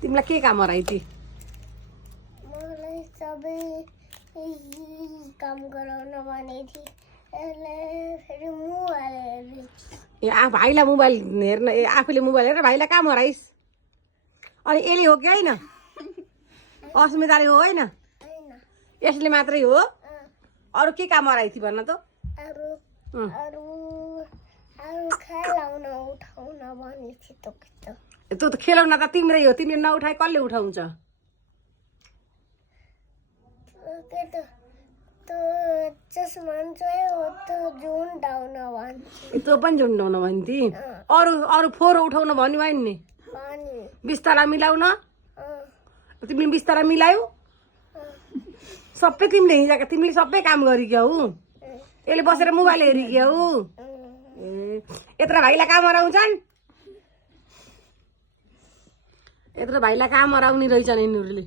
तिमीलाई के काम हराइ ती मलाई सबै काम गराउन भने थिए फेरि मोबाइल ए भाइलाई मोबाइल हेर्न ए आफूले मोबाइल हेरेर भाइलाई काम हराइस् अनि यसले हो कि होइन अस्मिताले हो होइन यसले मात्रै हो अरू के काम हराइ थी भन्न त खेलाउन उठाउन भने थिए त्यो त खेलाउन त तिम्रै हो तिमीले नउठाए कसले उठाउँछ त्यो पनि झुन्डाउन भन्थी अरू अरू फोहोर उठाउन भन्यो भएन नि बिस्तारा मिलाउन तिमीले बिस्तारा मिलायौ सबै तिमीले हिँडेका तिमीले सबै काम गरिक्यौ यसले बसेर मोबाइल हेरिक्यौ ए यत्रो भाइलाई काम हराउँछन् यत्रो भाइलाई काम हराउने रहेछन् यिनीहरूले